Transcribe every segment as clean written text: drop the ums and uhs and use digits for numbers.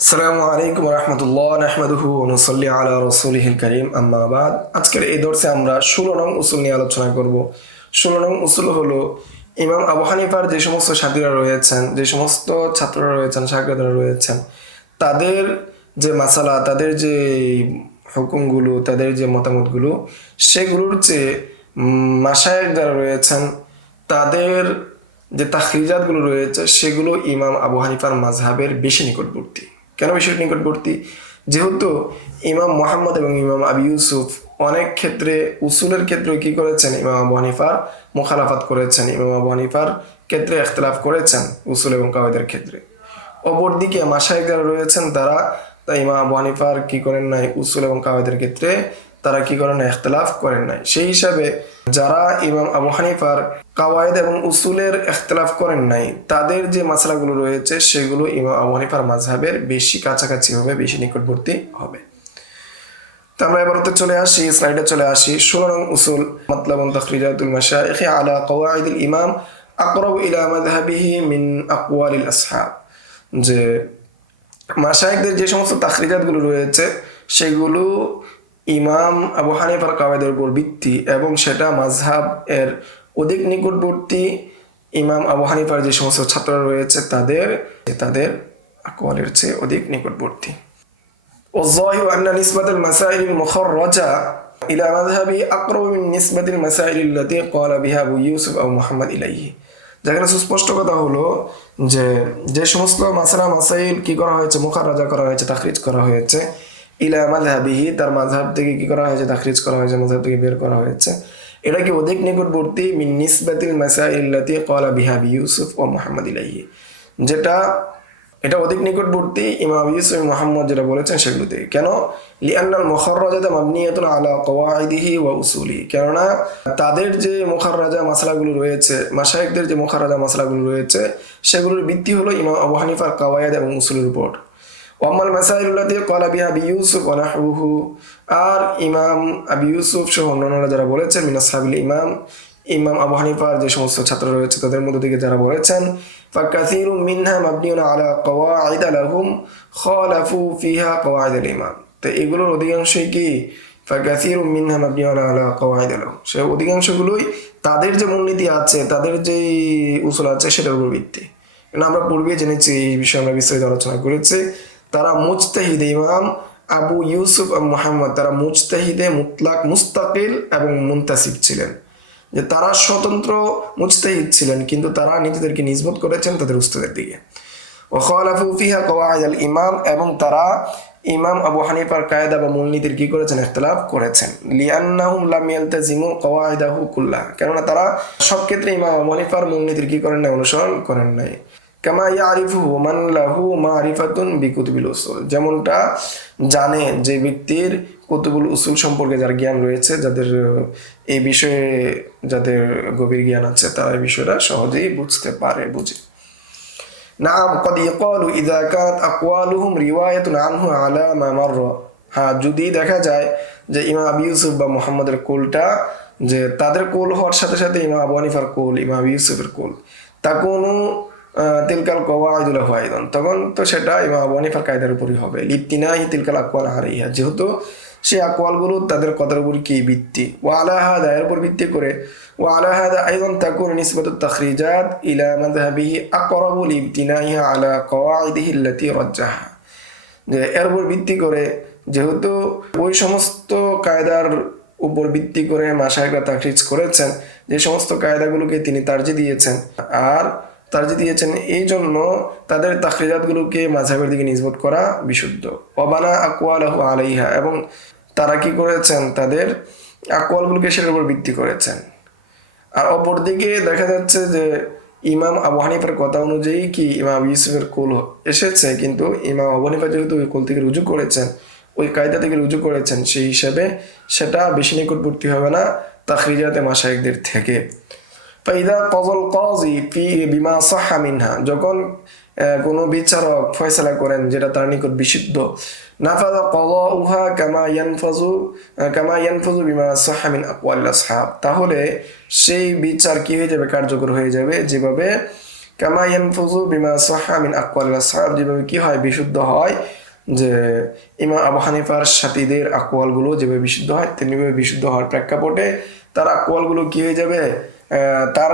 আসসালামু আলাইকুম রহমতুল্লাহ নাহমাদুহু ওয়া নুসাল্লি আলা রাসূলিহিল কারীম আম্মা বাদ। আজকের এই দর্শে আমরা 16 নং উসুল নিয়ে আলোচনা করব। 16 নং উসুল হলো ইমাম আবু হানিফার যে সমস্ত সাথীরা রয়েছেন, যে সমস্ত ছাত্ররা রয়েছেন, শাগির্দরা রয়েছেন, তাদের যে মাসালা, তাদের যে হুকুমগুলো, তাদের যে মতামতগুলো, সেগুলোর যে মাশায়েখ যারা রয়েছেন তাদের যে তাখরিজাতগুলো রয়েছে সেগুলো ইমাম আবু হানিফার মাযহাবের বেশি নিকটবর্তী। কেন বেশি নিকটবর্তী? যেহেতু ইমাম মুহাম্মদ এবং ইমাম আবু ইউসুফ অনেক ক্ষেত্রে উসুলের ক্ষেত্রে কি করেছেন, ইমাম আবু হানিফার মুখালাফাত করেছেন, ইমাম আবু হানিফার ক্ষেত্রে ইখতিলাফ করেছেন উসুল এবং কাওয়াইদের ক্ষেত্রে। অপরদিকে মাশায়েখ যারা রয়েছেন তারা ইমাম আবু হানিফার কি করেন নাই, উসুল এবং কাওয়াইদের ক্ষেত্রে তারা কি করেন না, ইখতিলাফ করেন নাই। সেই হিসাবে যারা ইমাম আবু হানিফার কাওয়াইদ এবং উসুলের ইখতিলাফ করেন নাই, তাদের যে মাসলাগুলো রয়েছে সেগুলো ইমাম আবু হানিফার মাযহাবের বেশি কাছাকাছি হবে, বেশি নিকটবর্তী হবে। তো আমরা এবারতে চলে আসি, স্লাইডে চলে আসি। 16 নং উসুল মাতলাবুন তাখরিজাতুল মাশায়েখ আলা কওয়াইদিল ইমাম আকরাবু ইলা মাযহাবিহি মিন আকওয়ালিল আসহাব। যে মাশায়েখদের যে সমস্ত তাখরিজাতগুলো রয়েছে সেগুলো ইমাম আবু হানিফার কাওয়াইদের উপর ভিত্তি এবং সেটা মাযহাব এর অধিক নিকটবর্তী ইমাম আবু হানিফার যে সমস্ত ছাত্ররা রয়েছে তাদের আকওয়ালের চেয়ে অধিক নিকটবর্তী। والظاهر أن نسبة المسائل المخرجة إلى مذهبه أقرب من نسبة المسائل التي قال بها أبو يوسف أو محمد إليه। যেখানে সুস্পষ্ট কথা হলো যে সমস্ত মাসালা মাসাইল কি করা হয়েছে, মুখাররাজা করা হয়েছে, তাখরিজ করা হয়েছে, ইলা মাযহাবিহি তার মাযহাব থেকে কি করা হয়েছে, তাখরিজ করা হয়েছে, মাযহাব থেকে বের করা হয়েছে, এটা কি অধিক নিকটবর্তী মিন নিসবাতিল মাসাইল আল্লাতী ক্বালা বিহা আবু ইউসুফ ওয়া মুহাম্মদ ইলাইহি, এটা অধিক নিকটবর্তী ইমাম আবু ইউসুফ মুহাম্মদ যেটা বলেছেন সেগুলো থেকে। কেন? লিআন্নাল মুখাররাজাতা মাবনিয়াতুন আলা কওয়াইদিহি ওয়া উসুলিহি, কেননা তাদের যে মুখাররাজা মাসলাগুলো রয়েছে, মাশায়েখদের যে মুখাররাজা মাসলাগুলো রয়েছে সেগুলোর ভিত্তি হলো ইমাম আবু হানিফার কাওয়াইদ এবং উসুলের উপর। ওয়াম্মাল মাসাইলুল্লাতী ক্বালা বিহা আবু ইউসুফ ওয়া নাহবুহু, আর ইমাম আবু ইউসুফ সহ অন্যান্যরা যারা বলেছেন মিন আসহাবিল ইমাম আবু হানিফার যে সমস্ত ছাত্র রয়েছে তাদের মধ্যে থেকে যারা বলেছেন, ফাকাসীরুম মিনহা মাবনিউন আলা কওয়াইদ লাহুম খালাফু ফিহা কওয়াইদুল ইমাম। তো এগুলোর অধিকাংশই কি ফাকাসীরুম মিনহা মাবনিউন আলা কওয়াইদ লাহুম, সে অধিকাংশগুলোই তাদের যে মূলনীতি আছে, তাদের যে উসুল আছে সেটার উপর ভিত্তি। আমরা পূর্বে জেনেছি, এই বিষয়ে আমরা বিস্তারিত আলোচনা করেছি। তারা মুজতাহিদ, ইমাম আবু ইউসুফ মুহাম্মদ তারা মুজতাহিদে মুতলাক মুস্তাকিল এবং মুনতাসিব ছিলেন, যে তারা স্বতন্ত্র মুজতাহিদ ছিলেন কিন্তু তারা নিজেদেরকে নিসবত করেছেন তাদের উস্তাদের দিকে। ওয়া খালাফু ফিহা কওয়াইদাল ইমাম, এবং তারা ইমাম আবু হানিফার কায়দা বা মূলনীতির কি করেছেন, ইখতিলাফ করেছেন। লিআন্নাহুম লাম ইয়ালতাজিমু কওয়াইদাহু কুল্লাহা, কেননা তারা সব ক্ষেত্রে ইমাম আবু হানিফার মূলনীতির কি করেন না, অনুসরণ করেন নাই। কামা ইয়ারিফুহু মান লাহু মারিফাতুন বিকুতুবিল উসুল, যেমনটা জানে যে ব্যক্তির কুতুবুল উসুল সম্পর্কে যার জ্ঞান রয়েছে, যাদের এই বিষয়ে যাদের গভীর জ্ঞান আছে, তারা এই বিষয়টা সহজেই বুঝতে পারে, বুঝে। নাম কদ ইয়াকালু ইযা কানাত আকওয়ালুহুম রিওয়ায়াতুন আনহু আলা মা মাররা, হ্যাঁ যদি দেখা যায় যে ইমাম আবু ইউসুফ বা মুহাম্মদের কোলটা, যে তাদের কোল হওয়ার সাথে সাথে ইমাম আবু হানিফার কোল, ইমাম আবু ইউসুফের কোল, তাকুনু তিলকাল কওয়াইদুল আয়দান, তখন তো সেটা ইমাম আবু হানিফার কায়দার উপরই হবে। লিবতিনাহি তিলকাল আকওয়াল আলাইহা, যেহেতু সেই আকওয়ালগুলো তাদের কথার উপর কি ভিত্তি। ওয়া আলা হাদা, এর উপর ভিত্তি করে, ওয়া আলা হাদা আইদান তাকুনু নিসবাতুত তাখরিজাত ইলা মাযহাবিহি আকরাবু লিবতিনাইহা আলা কওয়াইদিহি আল্লাতী রাজ্জাহা, যে এর উপর ভিত্তি করে, যেহেতু ওই সমস্ত কায়দার উপর ভিত্তি করে মাশায়েখরা তাখরিজ করেছেন, যে সমস্ত কায়দাগুলোকে তিনি তারজিহ দিয়েছেন, আর তারজিহ দিয়েছেন এই জন্য তাদের তাখরিজাতগুলোকে মাযহাবের দিকে নিসবত করা বিশুদ্ধ। ওয়াবানা আকওয়ালাহু আলাইহা, এবং তারা কি করেছেন, তাদের আকওয়ালগুলোকে সেটার উপর ভিত্তি করেছেন। আর অপরদিকে দেখা যাচ্ছে যে ইমাম আবু হানিফার কথা অনুযায়ী কি ইমাম আবু ইউসুফের কোল এসেছে, কিন্তু ইমাম আবু হানিফা যেহেতু ওই কোল থেকে রুজু করেছেন, ওই কায়দা থেকে রুজু করেছেন, সেই হিসাবে সেটা বেশি নিকটবর্তী হবে না তাখরিজাতে মাশায়েখদের থেকে। ফাইদা কযল কাযী ফি বিমা সাহহা মিনহা, যখন কোনো বিচারক ফয়সালা করেন যেটা তার নিকট বিশুদ্ধ, নাফাযা কযাউহা কামা ইয়ানফুযু বিমা সাহহা মিন আকওয়ালিল আসহাব, তাহলে সেই বিচার কি হয়ে যাবে, কার্যকর হয়ে যাবে যেভাবে কামা ইয়ানফুযু বিমা সাহহা মিন আকওয়ালিল আসহাব, যেভাবে কি হয় বিশুদ্ধ হয় যে ইমাম আবু হানিফার সাথীদের আকওয়ালগুলো যেভাবে বিশুদ্ধ হয় তেমনিভাবে বিশুদ্ধ হওয়ার প্রেক্ষাপটে তার আকওয়ালগুলো কি হয়ে যাবে, তার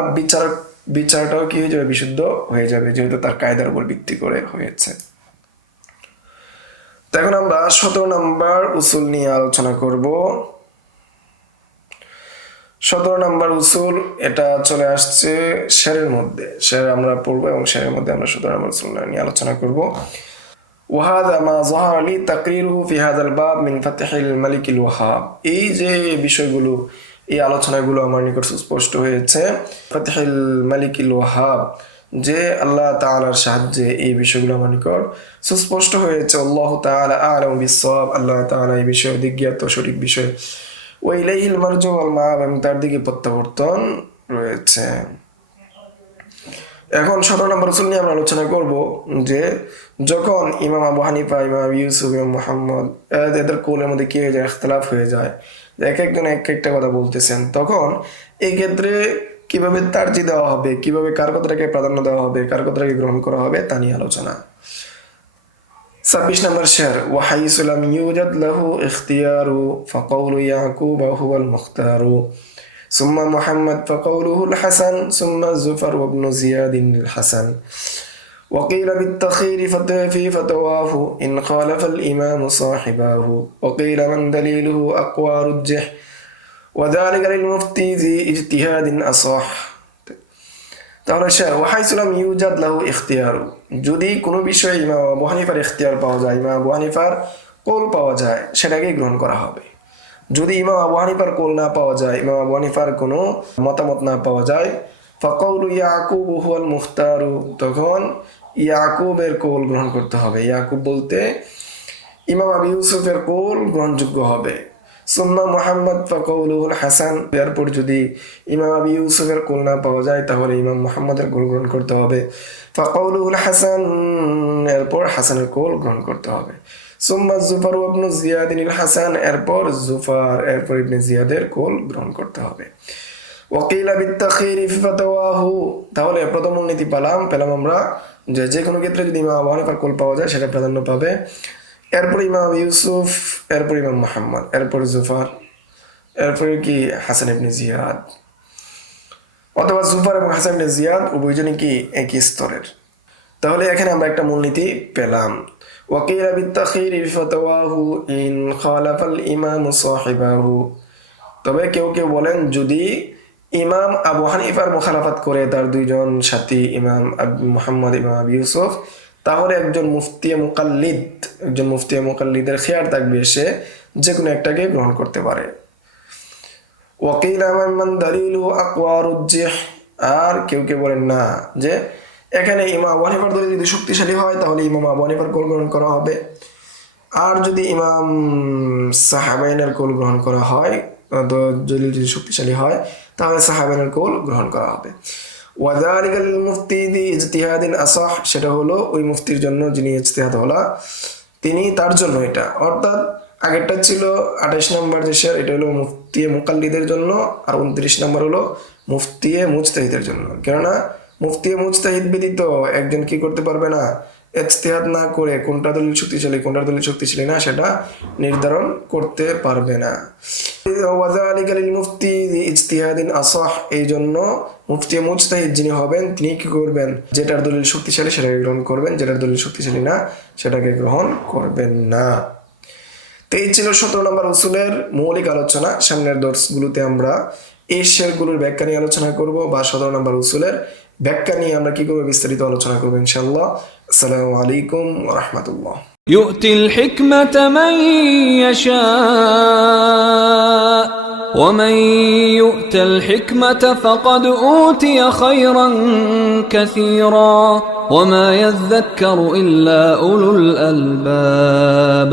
বিচারটাও কি হয়ে যাবে বিশুদ্ধ হয়ে যাবে, যেহেতু তার কায়দার উপর ভিত্তি করে হয়েছে। তো এখন আমরা 17 নম্বর উসুল নিয়ে আলোচনা করব। 17 নম্বর উসুল এটা চলে আসছে শেরের মধ্যে, শের আমরা পড়বো এবং শেরের মধ্যে আমরা 17 নম্বর উসুল নিয়ে আলোচনা করব। ওয়াহাদা মা যাহারা লি তাকরিরুহু ফি হাযাল বাব মিন ফাতহিল মালিকিল ওয়াহাব, এই যে বিষয়গুলো এই আলোচনাগুলো আমার নিকট সুস্পষ্ট হয়েছে। ফাতহিল মালিকিল ওয়াহাব, যে আল্লাহ তাআলার সাহায্যে এই বিষয়গুলো আমার নিকট সুস্পষ্ট হয়েছে। আল্লাহু তাআলা আ'লামু বিস-সাওয়াব, আল্লাহ তাআলা এই বিষয়ে অধিজ্ঞাত, সঠিক বিষয়। ওয়া ইলাইহিল মারজু ওয়াল মাআব, এবং তার দিকে প্রত্যাবর্তন রয়েছে। এখন 17 নম্বর উসুল নিয়ে আমরা আলোচনা করব যে যখন ইমাম আবু হানিফা, ইমাম ইউসুফ, ইমাম মুহাম্মদ এদের কোলের মধ্যে কি হয়ে যায়, ইখতিলাফ হয়ে যায়, এক একজন এক একটা কথা বলতেছেন, তখন এই ক্ষেত্রে কিভাবে তারজি দেওয়া হবে, কিভাবে কার কথাটাকে প্রাধান্য দেওয়া হবে, কার কথাটাকে গ্রহণ করা হবে তা নিয়ে আলোচনা। 26 নম্বর শের, ওয়া হাইসু লাম ইউজাদ লাহু ইখতিয়ারু ফাকাউলু ইয়াকুব হুয়াল মুখতারু সুম্মা মুহাম্মদ ফাকাউলুহু আল হাসান সুম্মা জুফর ইবনে জিয়াদ আল হাসান وقيل بالتخير في فتواه إن خالف الإمام صاحبه وقيل من دليله أقوى رجح وذلك للمفتي ذي اجتهاد أصح। তাহলে শের, ওয়াহাইসু লাম ইউজাদ লাহু ইখতিয়ারু, যদি কোনো বিষয়ে ইমাম আবু হানিফার ইখতিয়ার পাওয়া যায়, ইমাম আবু হানিফার কৌল পাওয়া যায়, সেটাকেই গ্রহণ করা হবে। যদি ইমাম আবু হানিফার কৌল না পাওয়া যায়, ইমাম আবু হানিফার কোনো মতামত না পাওয়া যায়, ফাকাউলু ইয়াকুব হুয়াল মুখতারু, তখন ইয়াকুবের কৌল গ্রহণ করতে হবে। ইয়াকুব বলতে ইমাম আবু ইউসুফের কৌল গ্রহণযোগ্য হবে। সুম্মা মুহাম্মদ ফাকাউলুহুল হাসান, এরপর যদি ইমাম আবু ইউসুফের কৌল না পাওয়া যায় তাহলে ইমাম মুহাম্মদের কৌল গ্রহণ করতে হবে। ফাকাউলুহুল হাসান, এরপর হাসানের কৌল গ্রহণ করতে হবে। সুম্মা জুফর ইবনে জিয়াদ আল হাসান, এরপর জুফর, এরপর ইবনে জিয়াদের কৌল গ্রহণ করতে হবে। ওয়াকিলা বিত্তাখিরি ফি ফাতাওয়াহু, তাহলে প্রথম নীতি পেলাম আমরা যে কোনো ক্ষেত্রে যদি ইমাম আবু হানিফার কৌল পাওয়া যায় সেটা প্রাধান্য পাবে। এরপর ইমাম ইউসুফ, এরপর ইমাম মুহাম্মদ, এরপর জুফর, এরপর কি হাসান ইবনে জিয়াদ, অথবা জুফর এবং হাসান ইবনে জিয়াদ উভয়জনই কি একই স্তরের। তাহলে এখানে আমরা একটা মূলনীতি পেলাম। ওয়াকিলা বিত্তাখিরি ফি ফাতাওয়াহু ইন খালাফাল ইমাম সাহিবাহু, তবে কেউ কেউ বলেন যদি ইমাম আবু হানিফার মুখালাফাত করে তার দুইজন সাথী ইমাম মুহাম্মদ, ইমাম আবু ইউসুফ, তাহলে একজন মুফতি মুকাল্লিদের খেয়ার থাকবে, সে যে কোনো একটাকে গ্রহণ করতে পারে। ওয়াকিল মান দালিলু আকওয়া রুজ্জিহ, আর কেউ কেউ বলেন না, যে এখানে ইমাম আবু হানিফার দলিল যদি শক্তিশালী হয় তাহলে ইমাম আবু হানিফার কৌল গ্রহণ করা হবে, আর যদি ইমাম সাহাবাইনের কৌল গ্রহণ করা হয়, দলিল যদি শক্তিশালী হয় তাহলে সাহাবাইনের কৌল গ্রহণ করা হবে। ওয়াযালিকা লিল মুফতি দি ইজতিহাদিন আসাহ, সেটা হলো ওই মুফতির জন্য যিনি ইজতিহাদ হলা তিনি, তার জন্য এটা। অর্থাৎ আগেরটা ছিল 28 নম্বর যে শের, এটা হলো মুফতি মুকাল্লিদের জন্য, আর 29 নম্বর হলো মুফতি মুজতাহিদের জন্য। কেননা মুফতি মুজতাহিদ ব্যতীত একজন কি করতে পারবে না, ইজতিহাদ না করে কোনটা দলিল শক্তিশালী কোনটা দলিল শক্তিশালী না সেটা নির্ধারণ করতে পারবে না। ওয়াযালিকা লিল মুফতি ইজতিহাদিন আসাহ, এই জন্য মুফতি মুজতাহিদ যিনি হবেন তিনি কি করবেন, যেটার দলিল শক্তিশালী সেটাকে গ্রহণ করবেন, যেটার দলিল শক্তিশালী না সেটাকে গ্রহণ করবেন না। তো এই ছিল 17 নম্বর উসুলের মৌলিক আলোচনা। সামনের দর্শগুলোতে আমরা এই শেরগুলোর ব্যাখ্যা নিয়ে আলোচনা করব, বা 17 নম্বর উসুলের ব্যাখ্যা নিয়ে আমরা কি করব বিস্তারিত আলোচনা করব ইনশাআল্লাহ। আসসালামু আলাইকুম ওয়া রাহমাতুল্লাহ। يؤتي الحكمة من يشاء ومن يؤت الحكمة فقد أوتي خيرا كثيرا وما يذكر إلا أولو الألباب.